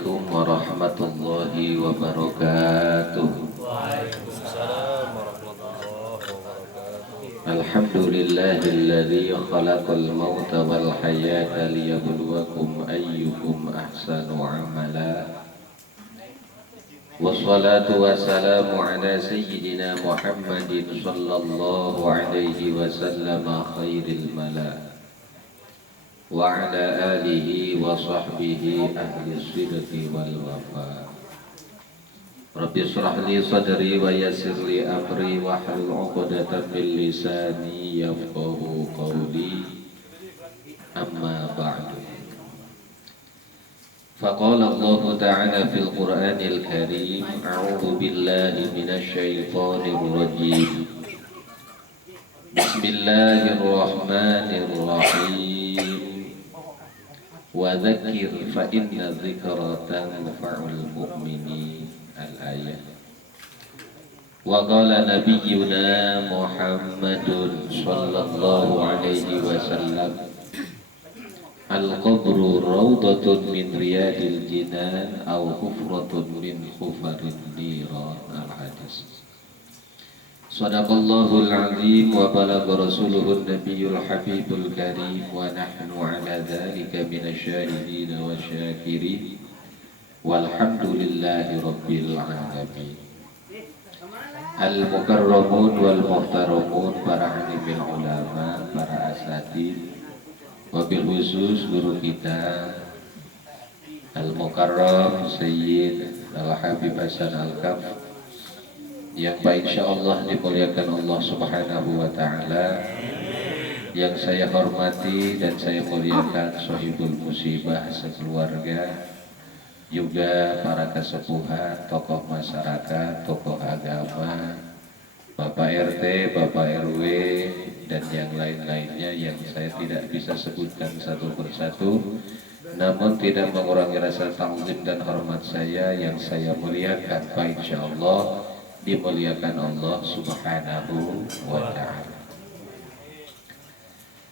Assalamualaikum warahmatullahi wabarakatuh. Waalaikumsalam warahmatullahi wabarakatuh. Alhamdulillahilladzi khalaqal mauta wal hayata liyabluwakum ayyukum ahsanu amala. Wassalatu wassalamu ala sayyidina Muhammadin sallallahu alaihi wasallam khairil mala wa ala alihi wa sahbihi ahli sidqi wal wafa. Rabbi shrah li sadri wa yassir li amri wa hlul 'uqdatam min lisani yafqahu qawli. Amma ba'du. Faqala Allah ta'ala fil Qur'anil Karim, a'udzu billahi minasy syaithanir rajim. Bismillahirrahmanirrahim. Wa dzakir fa inna dzikra tanfa'ul mu'minin. Al-ayat. Wa qala nabiyyuna Muhammadun sallallahu alaihi wasallam, al-qabru rawdatun min riyadil jinan aw hufratun min hufarin niran. Al-hadis. Sadaqallahul azim wa balagha rasuluhun nabiyyul habibul karim wa nahnu ala dhalika minasyahidin wa syakirin walhamdulillahi rabbil alamin. Al-mukarramun wal muhtaramun, para alimil ulama, para asatid, wabil khusus guru kita Al-Mukarram Sayyid Al-Habib Hasan Al-Kaf, yang baik insyaallah dimuliakan Allah subhanahu wa ta'ala, yang saya hormati dan saya muliakan sahibul musibah sekeluarga, juga para kesepuhan, tokoh masyarakat, tokoh agama, Bapak RT, Bapak RW, dan yang lain-lainnya yang saya tidak bisa sebutkan satu persatu, namun tidak mengurangi rasa ta'zim dan hormat saya yang saya muliakan, baik insyaallah dimuliakan Allah subhanahu wa ta'ala.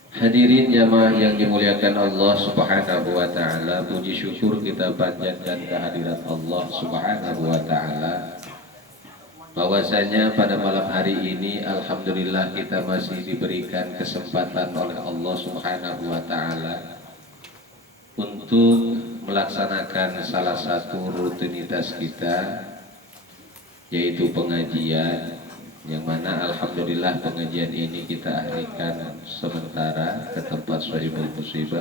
Hadirin jamaah yang dimuliakan Allah subhanahu wa ta'ala, puji syukur kita panjatkan kehadirat Allah subhanahu wa ta'ala, bahwasanya pada malam hari ini alhamdulillah kita masih diberikan kesempatan oleh Allah subhanahu wa ta'ala untuk melaksanakan salah satu rutinitas kita, yaitu pengajian, yang mana alhamdulillah pengajian ini kita alihkan sementara ke tempat sahibul musibah.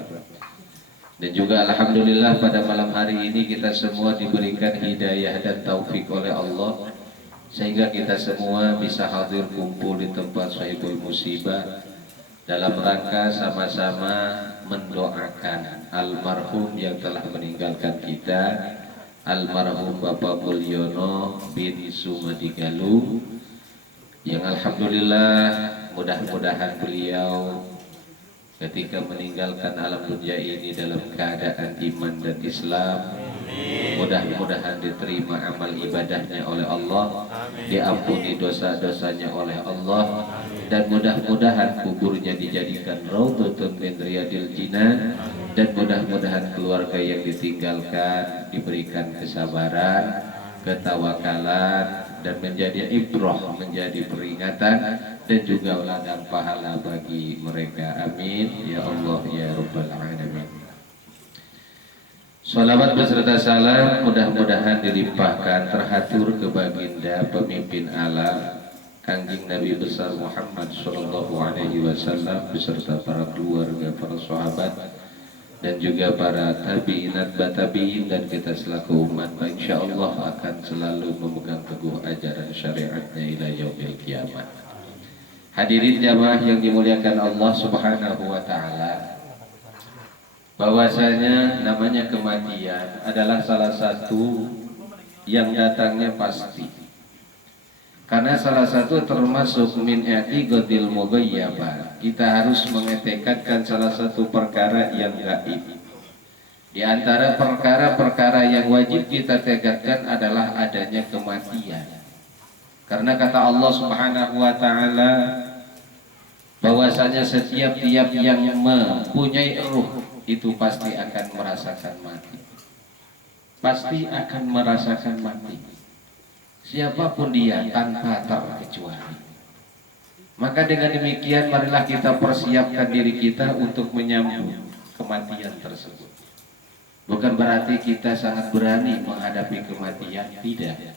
Dan juga alhamdulillah pada malam hari ini kita semua diberikan hidayah dan taufik oleh Allah, sehingga kita semua bisa hadir kumpul di tempat sahibul musibah dalam rangka sama-sama mendoakan almarhum yang telah meninggalkan kita, almarhum Bapak Mulyono bin Sumadigalu, yang alhamdulillah mudah-mudahan beliau ketika meninggalkan alam dunia ini dalam keadaan iman dan Islam, mudah-mudahan diterima amal ibadahnya oleh Allah, diampuni dosa-dosanya oleh Allah, dan mudah-mudahan kuburnya dijadikan raudhatun min riyadil jinan, dan mudah-mudahan keluarga yang ditinggalkan diberikan kesabaran, ketawakalan, dan menjadi ibrah, menjadi peringatan dan juga ladang pahala bagi mereka. Amin ya Allah ya rabbal alamin. Salawat beserta salam mudah-mudahan dilimpahkan terhatur ke baginda pemimpin alam Kangjeng Nabi besar Muhammad sallallahu alaihi wasallam beserta para keluarga, para sahabat, dan juga para tabi'inat batabi'in, dan kita selaku umat insyaallah akan selalu memegang teguh ajaran syariatnya ila yaumil kiamat. Hadirin jamaah yang dimuliakan Allah subhanahu wa ta'ala, bahwasanya namanya kematian adalah salah satu yang datangnya pasti, karena salah satu termasuk min i'tiqadil mughayyabah. Kita harus mengetekadkan salah satu perkara yang gaib. Di antara perkara-perkara yang wajib kita tegakkan adalah adanya kematian. Karena kata Allah subhanahu wa ta'ala, bahwasanya setiap tiap yang mempunyai ruh itu pasti akan merasakan mati. pasti akan merasakan mati. Siapapun dia tanpa terkecuali. Maka dengan demikian marilah kita persiapkan diri kita untuk menyambut kematian tersebut. Bukan berarti kita sangat berani menghadapi kematian, tidak.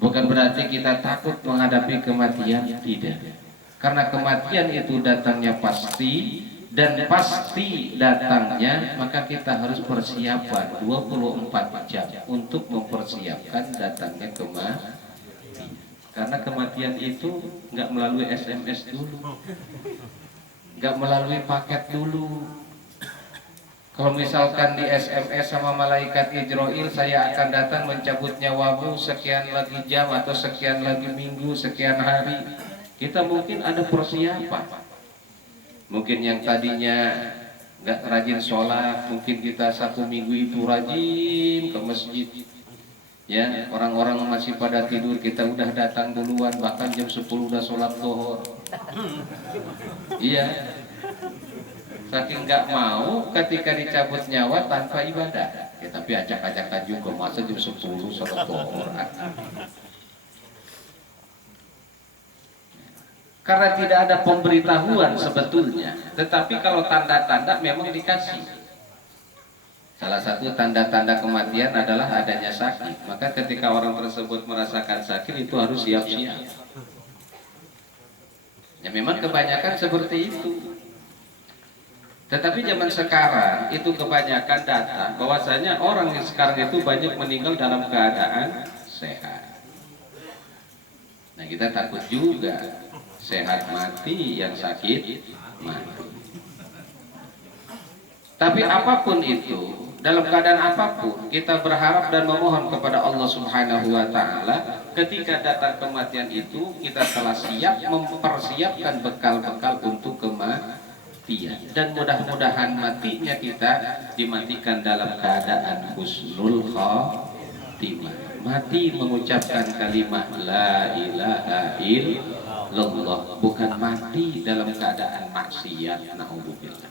Bukan berarti kita takut menghadapi kematian, tidak. Karena kematian itu datangnya pasti, dan pasti datangnya, maka kita harus persiapan 24 jam untuk mempersiapkan datangnya kematian. Karena kematian itu nggak melalui SMS dulu, nggak melalui paket dulu. Kalau misalkan di SMS sama malaikat Ijroil, saya akan datang mencabut nyawamu sekian lagi jam atau sekian lagi minggu, sekian hari, kita mungkin ada persiapan. Mungkin yang tadinya nggak rajin sholat, mungkin kita 1 minggu itu rajin ke masjid. Ya, orang-orang masih pada tidur, kita udah datang duluan, bahkan jam 10 udah sholat zuhur. Iya, saking nggak mau ketika dicabut nyawa tanpa ibadah. Ya, tapi acak-acakan juga, masa jam 10 sholat zuhur. Karena tidak ada pemberitahuan sebetulnya, tetapi kalau tanda-tanda memang dikasih. Salah satu tanda-tanda kematian adalah adanya sakit. Maka ketika orang tersebut merasakan sakit, itu harus siap-siap. Ya memang kebanyakan seperti itu. Tetapi zaman sekarang itu kebanyakan data bahwasanya orang yang sekarang itu banyak meninggal dalam keadaan sehat. Nah, kita takut juga, sehat mati, yang sakit mati. Tapi apapun itu, dalam keadaan apapun, kita berharap dan memohon kepada Allah Subhanahu wa Ta'ala, ketika datang kematian itu kita telah siap mempersiapkan bekal-bekal untuk kematian, dan mudah-mudahan matinya kita dimatikan dalam keadaan husnul khotimah, mati mengucapkan kalimat la ilaha illallah, bukan mati dalam keadaan maksiat, naudzubillah.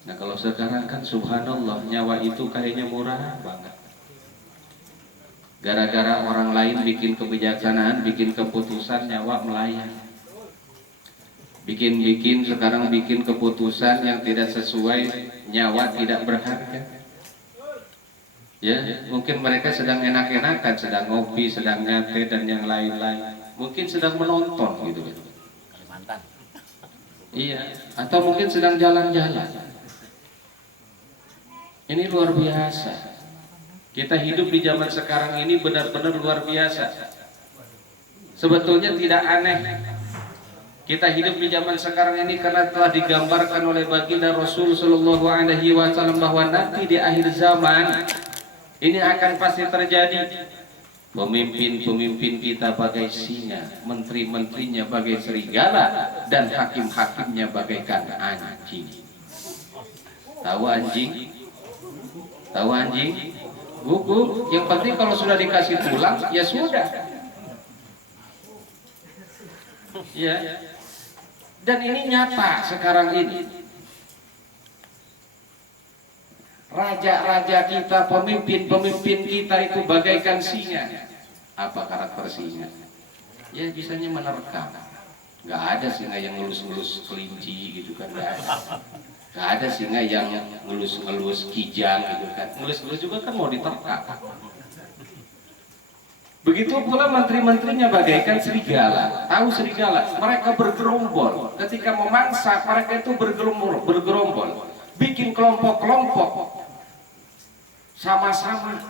Nah, kalau sekarang kan subhanallah, nyawa itu kayaknya murah banget. Gara-gara orang lain bikin kebijaksanaan, bikin keputusan, nyawa melayang. Bikin sekarang bikin keputusan yang tidak sesuai, nyawa tidak berharga. Ya, mungkin mereka sedang enak-enakan, sedang ngopi, sedang nyantai dan yang lain-lain. Mungkin sedang menonton gitu. Iya, atau mungkin sedang jalan-jalan. Ini luar biasa. Kita hidup di zaman sekarang ini benar-benar luar biasa. Sebetulnya tidak aneh kita hidup di zaman sekarang ini, karena telah digambarkan oleh baginda Rasul Shallallahu Alaihi Wasallam bahwa nanti di akhir zaman ini akan pasti terjadi. Pemimpin-pemimpin kita bagai singa, menteri-menterinya bagai serigala, dan hakim-hakimnya bagaikan anjing. Tahu anjing? Tahu anjing? Gugup. Yang penting kalau sudah dikasih tulang, ya sudah. Ya. Dan ini nyata sekarang ini. Raja-raja kita, pemimpin-pemimpin kita itu bagaikan singa. Apa karakter singa? Ya bisanya menerkam. Nggak ada singa yang ngelus-ngelus kelinci gitu kan, nggak ada. Gak ada singa yang ngelus-ngelus kijang gitu kan. Ngelus-ngelus juga kan mau diterkam. Begitu pula menteri-menterinya bagaikan serigala. Tahu serigala? Mereka bergerombol. Ketika memangsa, mereka itu bergerombol. Bikin kelompok-kelompok. Sama-sama.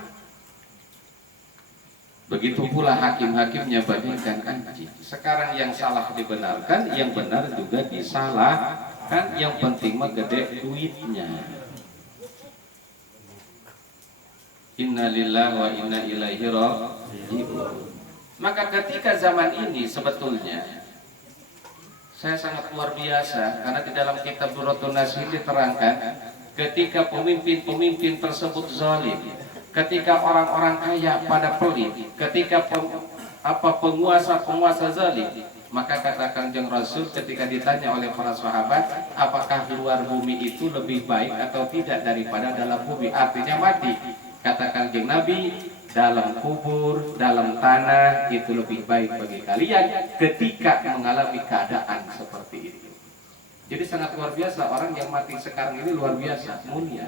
Begitu pula hakim-hakimnya bagaikan anjing. Sekarang yang salah dibenarkan, yang benar juga disalah. Kan yang penting mah gede duitnya. Inna lillahi wa inna ilaihi raji'un. Maka ketika zaman ini sebetulnya saya sangat luar biasa, karena di dalam kitab Durratun Nasir diterangkan ketika pemimpin-pemimpin tersebut zalim, ketika orang-orang kaya pada pelit, ketika penguasa-penguasa zalim, Maka kata Kanjeng Rasul ketika ditanya oleh para sahabat, apakah luar bumi itu lebih baik atau tidak daripada dalam bumi, artinya mati. Kata Kanjeng Nabi, dalam kubur, dalam tanah itu lebih baik bagi kalian ketika mengalami keadaan seperti itu. Jadi sangat luar biasa, orang yang mati sekarang ini luar biasa, mulia.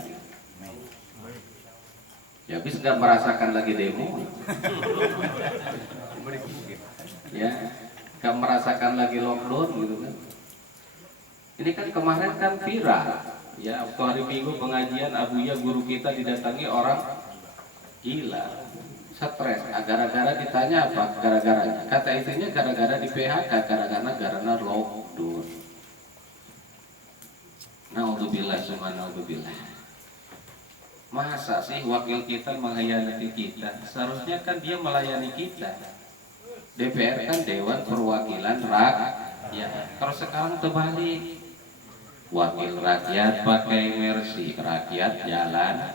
Ya habis nggak merasakan lagi demo. Ya, nggak merasakan lagi lockdown gitu kan. Ini kan kemarin kan viral. Ya, waktu hari Minggu pengajian Abuya guru kita didatangi orang gila, stres. Gara-gara ditanya apa? Gara-garanya. Kata istrinya gara-gara di PHK, gara-gara lockdown. Naudzubillah summa naudzubillah. Masa sih wakil kita mengkhianati kita? Seharusnya kan dia melayani kita. DPR kan Dewan Perwakilan Rakyat. Kalau sekarang terbalik, wakil rakyat pakai mercy, rakyat jalan.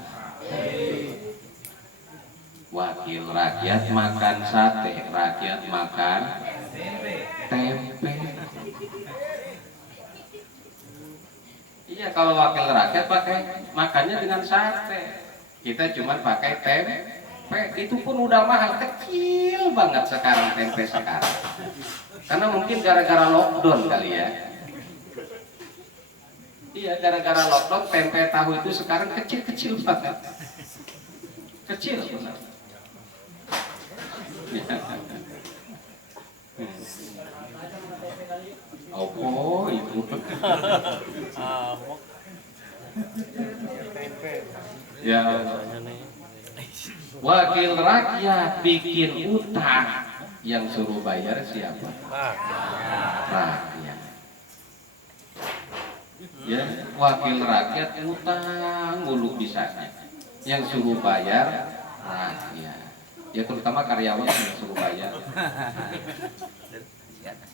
Wakil rakyat makan sate, rakyat makan tempe. Iya, kalau wakil rakyat pakai makannya dengan sate, kita cuma pakai tempe. Itu pun udah mahal, kecil banget sekarang tempe sekarang. Karena mungkin gara-gara lockdown kali ya. Iya, gara-gara lockdown tempe tahu itu sekarang kecil-kecil banget. Kecil benar. Oh, itu. Ya, wakil rakyat bikin utang, yang suruh bayar siapa? Rakyat. Ya, wakil rakyat utang mulu bisanya, yang suruh bayar rakyat. Ya terutama karyawan yang suruh bayar.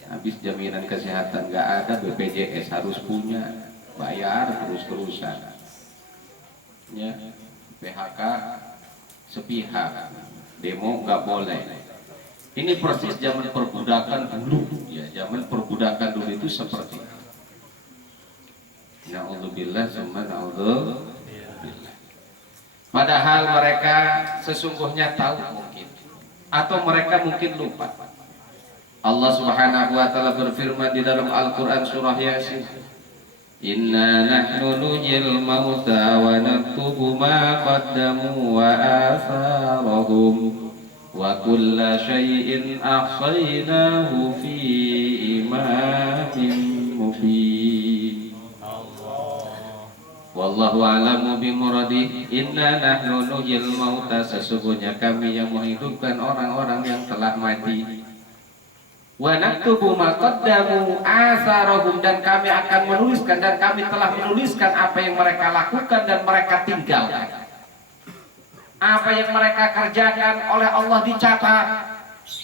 Habis jaminan kesehatan nggak ada, BPJS harus punya, bayar terus-terusan. Ya, PHK sepihak, demo nggak boleh. Ini persis zaman perbudakan dulu, ya zaman perbudakan dulu itu seperti itu. Na'udzubillah summa na'udzubillah. Padahal mereka sesungguhnya tahu mungkin, atau mereka mungkin lupa. Allah Subhanahu wa taala berfirman di dalam Al-Qur'an surah Yasin, Inna nahnu nuhyil mauta wa naktubu ma qaddamu wa atharahum wa kulla syai'in ahsaynahu fi imamin mubin. Wallahu a'lamu bimuradih. Inna nahnu nuhyil mauta, sesungguhnya kami yang menghidupkan orang-orang yang telah mati. Wa naktubu ma qaddamu atharahum, dan kami akan menuliskan, dan kami telah menuliskan apa yang mereka lakukan dan mereka tinggalkan. Apa yang mereka kerjakan oleh Allah dicatat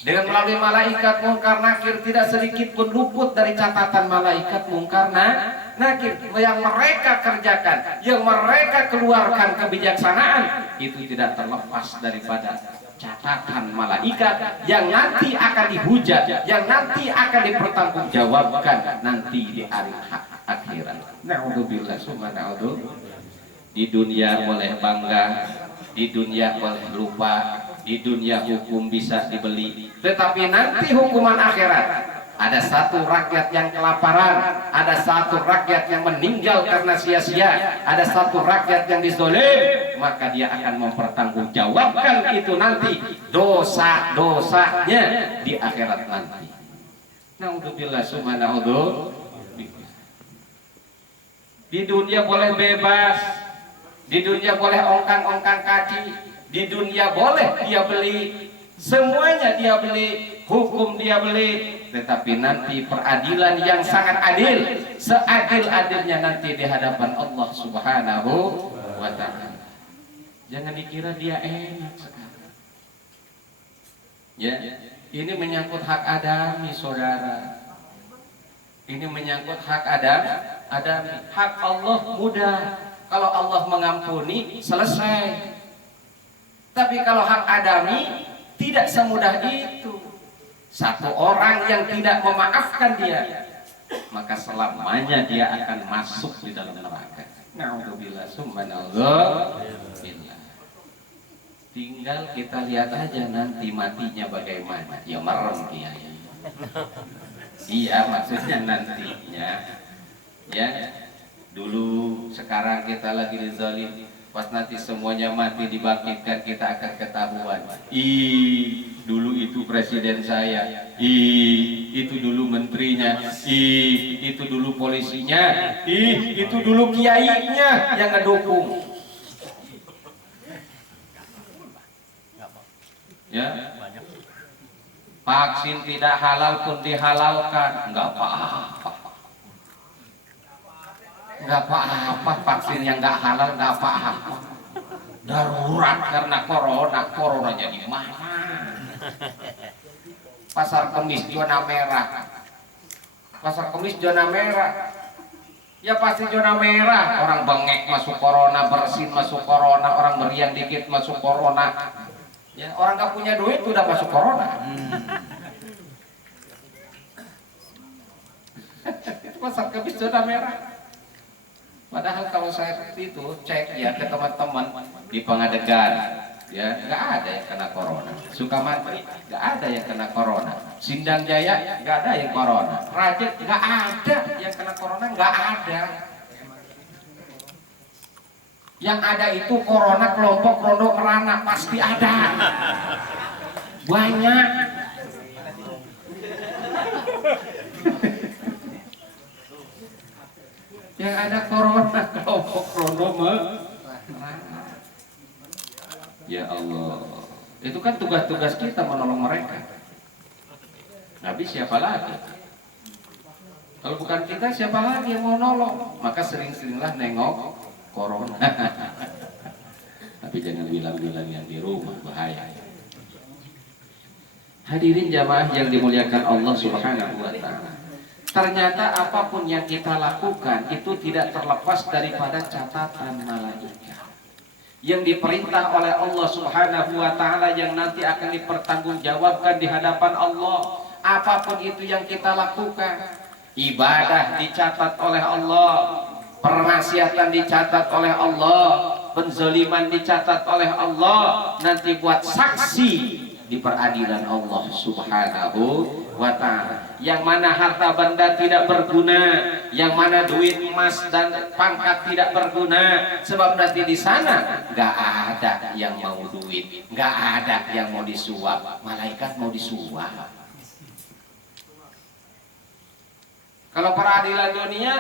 dengan melalui malaikat Munkar Nakir, tidak sedikit pun luput dari catatan malaikat Munkar Nakir. Yang mereka kerjakan, yang mereka keluarkan kebijaksanaan, itu tidak terlepas daripada catatan malaikat yang nanti akan dihujat, yang nanti akan dipertanggungjawabkan nanti di hari akhirat. Na'udzubillah summa na'udzubillah. Di dunia boleh bangga, di dunia boleh lupa, di dunia hukum bisa dibeli, tetapi nanti hukuman akhirat ada satu rakyat yang kelaparan, ada satu rakyat yang meninggal karena sia-sia, ada satu rakyat yang dizolim, maka dia akan mempertanggungjawabkan itu nanti dosa-dosanya di akhirat nanti. Naudzubillah summa naudzubillah. Di dunia boleh bebas, di dunia boleh ongkang-ongkang kaki, di dunia boleh dia beli, semuanya dia beli, hukum dia beli, tetapi nanti peradilan yang sangat adil, seadil-adilnya nanti di hadapan Allah Subhanahu wa ta'ala. Jangan dikira dia enak sekarang. Ya, ini menyangkut hak adami, saudara. Ini menyangkut hak adami. Hak Allah mudah. Kalau Allah mengampuni, selesai. Tapi kalau hak adami tidak semudah itu. Satu orang yang tidak memaafkan dia, maka selamanya dia akan masuk di dalam neraka. Naudzubillah summa naudzubillah. Tinggal kita lihat aja nanti matinya bagaimana. Ya merem kiai. Iya, maksudnya nantinya. Ya, dulu sekarang kita lagi dizalim. Pas nanti semuanya mati dibangkitkan, kita akan ketahuan. Dulu itu presiden saya. Itu dulu menterinya. Itu dulu polisinya. Itu dulu kiainya yang ngedukung. Ya, vaksin tidak halal pun dihalalkan, nggak apa-apa. Nggak apa-apa, vaksin yang nggak halal nggak apa-apa. Darurat karena corona jadi mana? Pasar Kemis zona merah. Pasar Kemis zona merah. Ya pasti zona merah. Orang bengek masuk corona, bersin masuk corona, orang meriang dikit masuk corona. Ya, orang nggak punya duit udah masuk corona. Pasar Kemis zona merah. Padahal kalau saya itu cek ya ke teman-teman di Pangadegan, ya nggak ada yang kena corona. Sukamantri nggak ada yang kena corona. Sindang Jaya nggak ada yang corona. Rajet nggak ada yang kena corona, nggak ada. Yang ada itu corona kelompok Rondo Merana pasti ada. Banyak. Yang ada corona kelompok Rondo Merana. Ya Allah. Itu kan tugas-tugas kita menolong mereka. Habis siapa lagi? Kalau bukan kita siapa lagi yang mau nolong? Maka sering-seringlah nengok corona. Tapi jangan bilang-bilang yang di rumah, bahaya. Hadirin jamaah yang dimuliakan Allah Subhanahu wa taala. Ternyata apapun yang kita lakukan itu tidak terlepas daripada catatan malaikat yang diperintah oleh Allah Subhanahu wa taala, yang nanti akan dipertanggungjawabkan di hadapan Allah. Apapun itu yang kita lakukan, ibadah dicatat oleh Allah, permaksiatan dicatat oleh Allah, penzaliman dicatat oleh Allah, nanti buat saksi di peradilan Allah Subhanahu wa ta'ala. Yang mana harta benda tidak berguna, yang mana duit emas dan pangkat tidak berguna, sebab nanti di sana nggak ada yang mau duit, nggak ada yang mau disuap. Malaikat mau disuap. Kalau peradilan dunia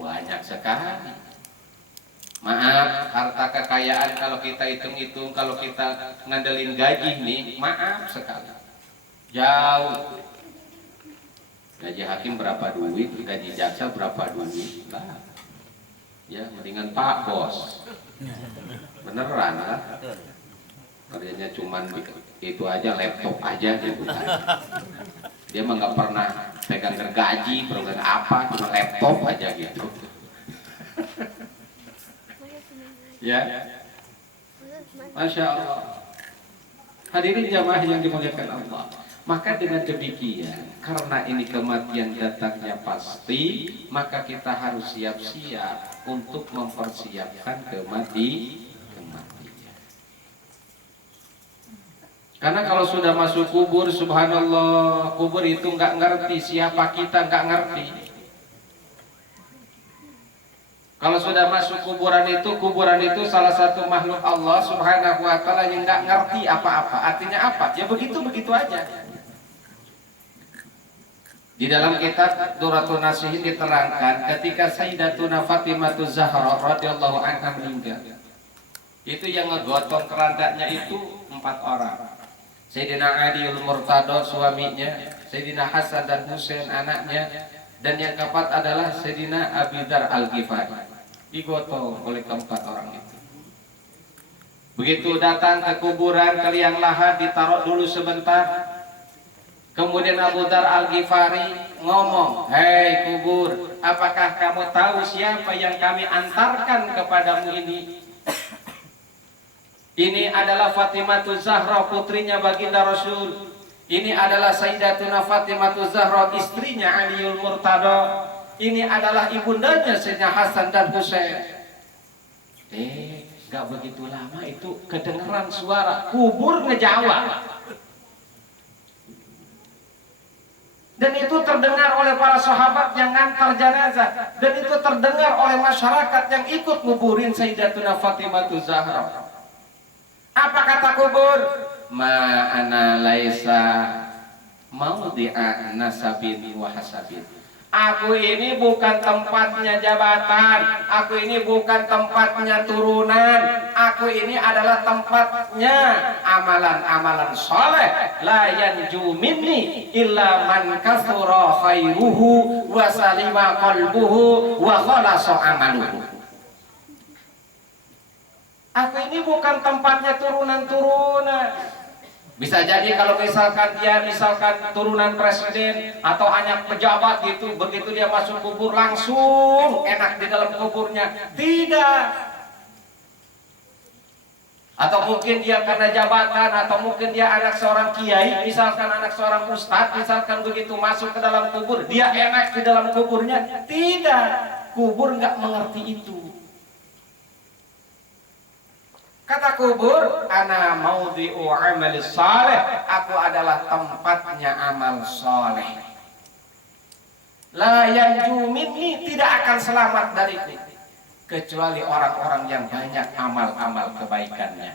banyak sekali. Maaf, harta kekayaan kalau kita hitung-hitung, kalau kita ngandelin gaji nih, maaf sekali. Jauh. Gaji hakim berapa duit, gaji jaksa berapa duit. Nah, ya mendingan Pak Bos. Beneran lah. Kerjanya cuman itu aja, laptop aja gitu. Dia mah nggak pernah pegang gergaji, pegang apa, cuma laptop aja gitu. Ya, Masya Allah. Hadirin jamaah yang dimuliakan Allah. Maka dengan demikian, karena ini kematian datangnya pasti, maka kita harus siap-siap untuk mempersiapkan kematian. Karena kalau sudah masuk kubur, subhanallah, kubur itu nggak ngerti siapa kita, nggak ngerti. Kalau sudah masuk kuburan itu salah satu makhluk Allah Subhanahu wa ta'ala yang nggak ngerti apa-apa. Artinya apa? Ya begitu-begitu aja. Di dalam kitab Duratul Nasihin diterangkan ketika Sayyidatuna Fatimah Zahra radhiyallahu anha meninggal. Itu yang ngegotong kerandanya itu 4 orang. Sayyidina Aliul Murtado suaminya, Sayyidina Hasan dan Husain anaknya, dan yang keempat adalah Sayyidina Abi Dzar Al-Ghifari. Digotong oleh keempat orang itu. Begitu datang ke kuburan, ke liang lahat, ditaruh dulu sebentar. Kemudian Abu Dzar Al-Ghifari ngomong, "Hei kubur, apakah kamu tahu siapa yang kami antarkan kepadamu ini? Ini adalah Fatimah Zahra, putrinya baginda Rasul. Ini adalah Sayyidatuna Fatimah Zahra, istrinya Aliul Murtada. Ini adalah ibundanya Sayyidina Hasan dan Husain. Gak begitu lama itu kedengeran suara kubur ngejawab. Dan itu terdengar oleh para sahabat yang ngantar jenazah, dan itu terdengar oleh masyarakat yang ikut nguburin Sayyidatuna Fatimah Zahra. Apa kata kubur? Ma ana laisa maudhi'a nasabin wa hasabin. Aku ini bukan tempatnya jabatan, aku ini bukan tempatnya turunan, aku ini adalah tempatnya amalan-amalan soleh. La yanju minni illa man kasura khairuhu wa salima qalbuhu wa khalasa amaluhu. Aku ini bukan tempatnya turunan-turunan. Bisa jadi kalau misalkan dia turunan presiden atau anak pejabat gitu, begitu dia masuk kubur langsung enak di dalam kuburnya. Tidak. Atau mungkin dia karena jabatan, atau mungkin dia anak seorang kiai, misalkan anak seorang ustadz, misalkan begitu masuk ke dalam kubur, dia enak di dalam kuburnya. Tidak. Kubur nggak mengerti itu. Kata kubur, ana maudhi'u amali saleh, aku adalah tempatnya amal soleh. La yanju minni, tidak akan selamat dariku kecuali orang-orang yang banyak amal-amal kebaikannya,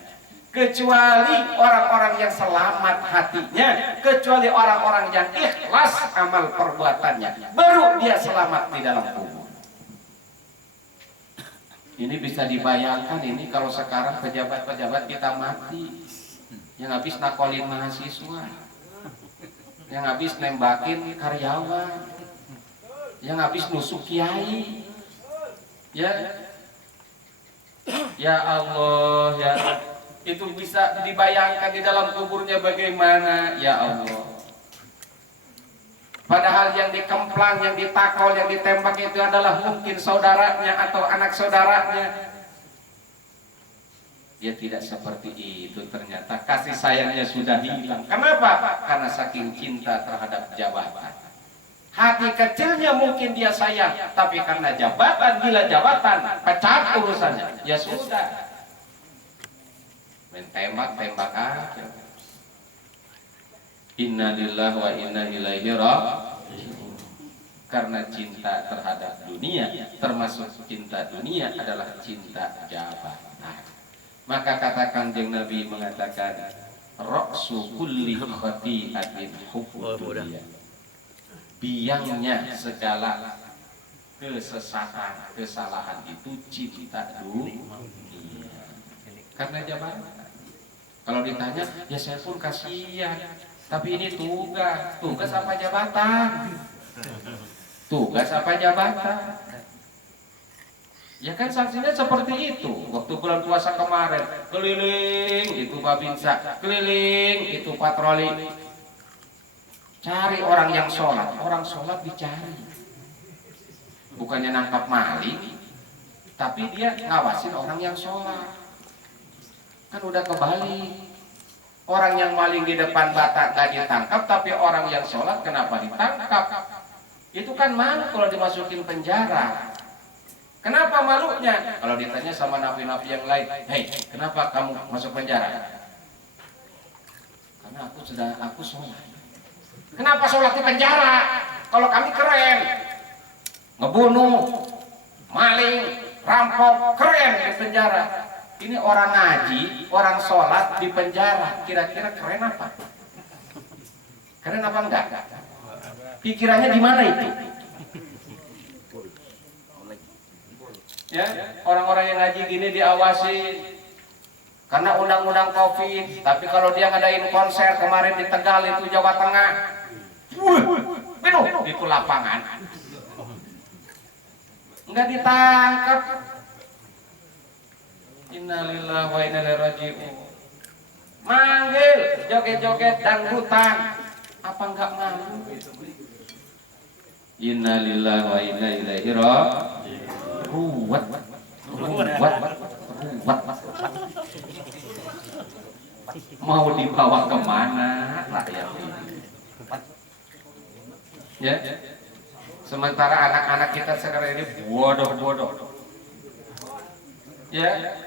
kecuali orang-orang yang selamat hatinya, kecuali orang-orang yang ikhlas amal perbuatannya, baru dia selamat di dalam kubur. Ini bisa dibayangkan ini kalau sekarang pejabat-pejabat kita mati, yang habis nakolin mahasiswa, yang habis nembakin karyawan, yang habis nusuk kiai. Ya Allah, ya itu bisa dibayangkan di dalam kuburnya bagaimana, ya Allah. Padahal yang dikemplang, yang ditakol, yang ditembak itu adalah mungkin saudaranya atau anak saudaranya. Dia tidak seperti itu ternyata. Kasih sayangnya sudah hilang. Kenapa? Karena saking cinta terhadap jabatan. Hati kecilnya mungkin dia sayang, tapi karena jabatan, gila jabatan, pecat urusannya. Ya sudah. Main tembak aja. Inna lillahi wa inna ilaihi raji'un. Karena cinta terhadap dunia, termasuk cinta dunia adalah cinta jabatan. Maka kata Kanjeng Nabi mengatakan, ra'su kulli khati'atin hubbud dunya. Biangnya segala kesesatan, kesalahan itu cinta dunia. Karena jabatan. Kalau ditanya, ya saya pun kasihan. Tapi ini tugas apa jabatan? Tugas apa jabatan? Ya kan sanksinya seperti itu. Waktu bulan puasa kemarin, keliling itu babinsa, keliling itu patroli. Cari orang yang sholat, orang sholat dicari. Bukannya nangkap maling, tapi dia ngawasin orang yang sholat. Kan udah kebalik. Orang yang maling di depan bata gak ditangkap, tapi orang yang sholat kenapa ditangkap? Itu kan malu kalau dimasukin penjara. Kenapa malunya? Kalau ditanya sama napi-napi yang lain, hei, kenapa kamu masuk penjara? Karena aku sholat. Kenapa sholat di penjara? Kalau kami keren, ngebunuh, maling, rampok, keren di penjara. Ini orang ngaji, orang sholat di penjara, kira-kira keren apa? Keren apa enggak? Pikirannya di mana itu? Ya, orang-orang yang ngaji gini diawasi karena undang-undang COVID. Tapi kalau dia ngadain konser kemarin di Tegal itu Jawa Tengah, penuh itu lapangan, enggak ditangkap. Innalillahi wa inna ilaihi raji'un. Manggil, joget-joget dangdutan, apa enggak malu? Innalillahi wa inna ilaihi raji'un. Ruwet. Mau dibawa kemana rakyat ini? Ya. Sementara anak-anak kita sekarang ini bodoh-bodoh. Ya.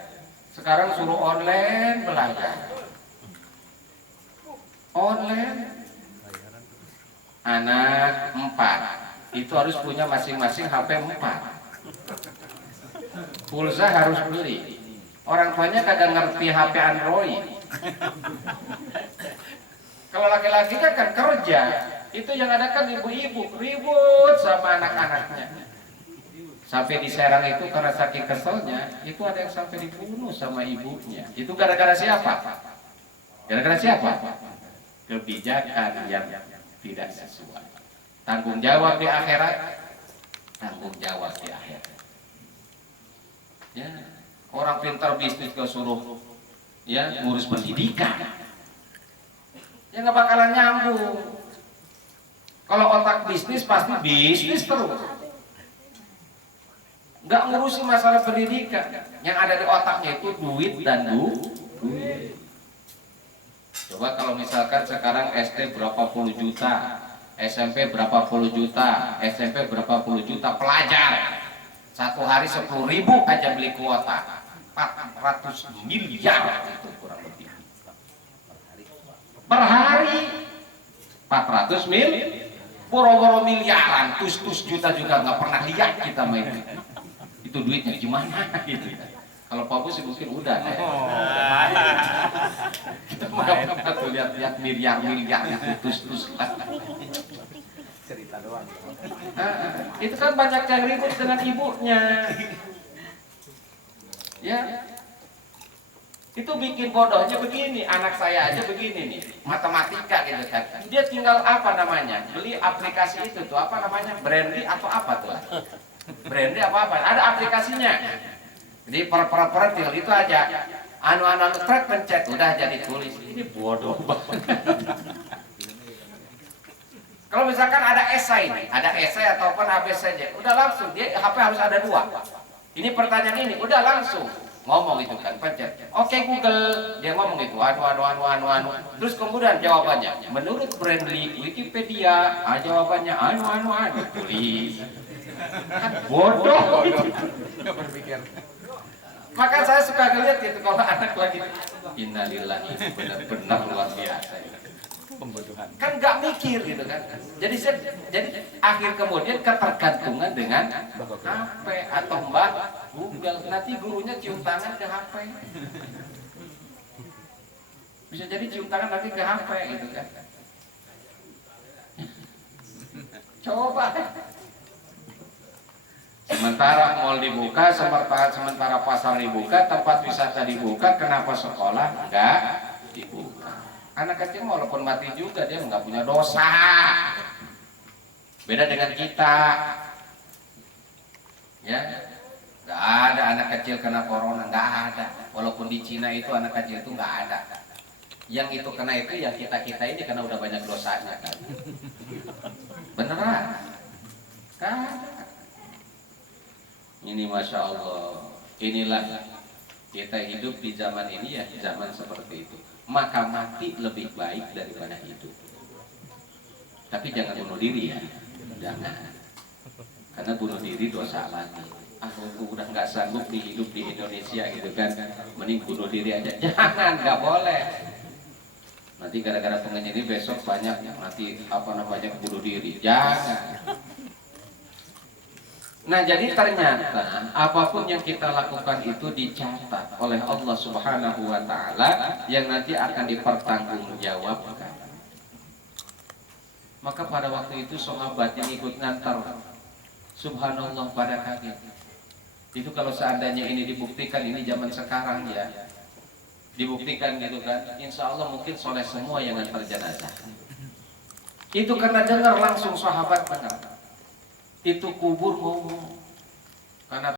Sekarang suruh online belajar. Online. Anak 4 itu harus punya masing-masing HP 4. Pulsa harus beli. Orang tuanya kagak ngerti HP Android. Kalau laki-laki kan kerja, itu yang ada kan ibu-ibu ribut sama anak-anaknya. Sampai di Serang itu karena saking keselnya, itu ada yang sampai dibunuh sama ibunya. Itu gara-gara siapa? Gara-gara siapa? Kebijakan yang tidak sesuai. Tanggung jawab di akhirat, tanggung jawab di akhirat. Ya, orang pintar bisnis gak suruh ya ngurus pendidikan, ya nggak bakalan nyambung. Kalau otak bisnis pasti bisnis terus, nggak ngurusi masalah pendidikan. Yang ada di otaknya itu duit dan duit. Coba kalau misalkan sekarang SD berapa puluh juta, SMP berapa puluh juta, SMP berapa puluh juta pelajar, satu hari 10.000 aja beli kuota, 400 miliar itu kurang lebih per hari, 400 mil, boro-boro miliaran, tus juta juga nggak pernah lihat kita main itu duitnya gimana gitu. Kalau Pak Bos mungkin udah ya. Kita nggak tuh lihat miliar tus lah. Cerita doang. Itu kan banyak yang ribut dengan ibunya. Ya. Itu bikin bodohnya begini, anak saya aja begini nih, matematika gitu kan. Dia tinggal apa namanya? Beli aplikasi itu tuh, apa namanya? Brandy atau apa tuh? Brandy apa? Ada aplikasinya. Jadi per tinggal itu aja. Anu thread pencet udah jadi tulis. Ini bodoh banget. Kalau misalkan ada esai nih, ada esai ataupun ABC saja, udah langsung dia HP harus ada 2. Ini pertanyaan ini, udah langsung ngomong itu kan, pencet. Oke Google, dia ngomong itu, anu. Terus kemudian jawabannya, menurut Brandly Wikipedia, jawabannya anu, tulis. Bodoh. Nggak berpikir. Maka saya suka ngeliat gitu kalau anak lagi innalillahi, benar-benar luar biasa. Pembodohan. Kan nggak mikir gitu kan. Jadi akhir kemudian ketergantungan dengan HP atau Mbak Google. Nanti gurunya cium tangan ke HP. Bisa jadi cium tangan nanti ke HP gitu kan. Coba. Sementara mall dibuka, sementara pasar dibuka, tempat wisata dibuka, kenapa sekolah enggak dibuka? Anak kecil walaupun mati juga dia nggak punya dosa. Beda dengan kita, ya nggak ada anak kecil kena corona, nggak ada. Walaupun di Cina itu anak kecil itu nggak ada. Yang itu kena itu ya kita ini karena udah banyak dosanya kan. Beneran? Kan? Ini Masya Allah, inilah kita hidup di zaman ini ya, zaman seperti itu. Maka mati lebih baik daripada hidup. Tapi jangan bunuh diri ya, jangan. Karena bunuh diri dosa lagi. Aku udah nggak sanggup hidup di Indonesia gitu kan, mending bunuh diri aja. Jangan, nggak boleh. Nanti gara-gara pengen ini besok banyak yang nanti bunuh diri. Jangan. Nah jadi ternyata apapun yang kita lakukan itu dicatat oleh Allah Subhanahu wa Ta'ala yang nanti akan dipertanggungjawabkan. Maka pada waktu itu sahabat yang ikut ngantar, subhanallah pada kaget. Itu kalau seandainya ini dibuktikan, ini zaman sekarang ya, dibuktikan gitu kan, insya Allah mungkin soleh semua yang ngantar jenazah. Itu karena dengar langsung sahabat dengar. Itu kubur ngomong, karena